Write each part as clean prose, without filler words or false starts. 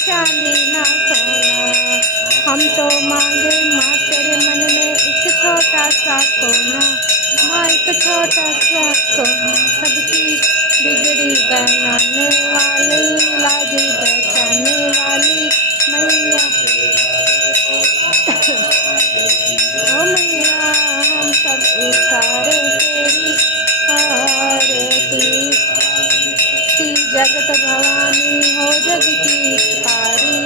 चांदी ना सोना। हम तो मांगे माँ तेरे मन में एक छोटा सा कोना। माँ एक छोटा सा कोना, सबकी बिगड़ी बनाने वाली, लाज बचाने वाली मैया। ओ मैया हम सब उतारे तेरी आरती। जगत भवानी हो जग की हितकारी,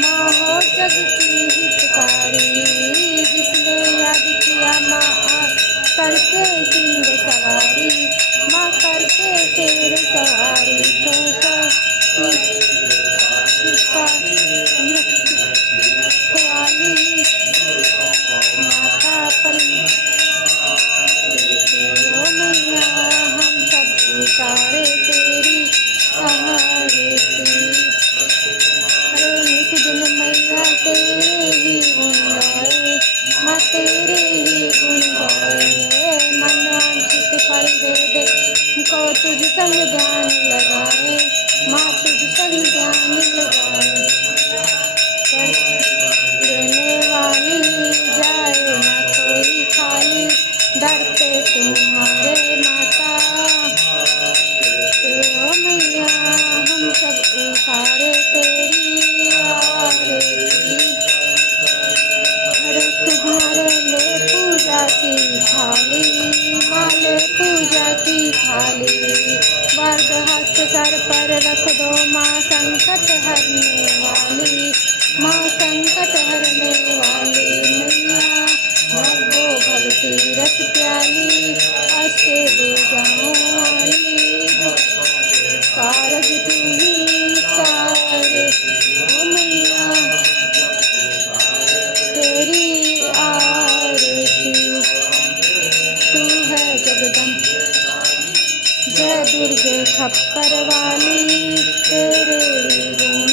माँ हो जग की हितकारी। जिसने याद किया माँ करके सिंह सवारी, माँ करके शेर सवारी। वाली माता परी। ओ मैया हम सब उतारे तेरी आरती। हरे नित दिन मैया तेरे ही गुण गाए, माँ तेरे ही गुण गाए। मन वांछित फल दे दे हमको तुझ संग ध्यान लगाए, माँ तुझ संग ध्यान लगाए। देने वाली जाए ना कोई खाली, दर पे तुम्हारे माता। ओ मैया हम सब उतारे तेरी आरती। हरे तुम्हारे ले पूजा की थाली, माले पूजा की थाली। वर्ग हस्त सर पर रख दो माँ संकट हरने वाली, माँ संकट हरने वाली मैया। भगो भक्ति रस प्याली, अस्ते बुझाओ वाली। कारज तुम्ही सारे, ओ मैया तेरी आरती। तू है जगदम्ब जय दुर्गे खप्पर वाली, तेरे गुण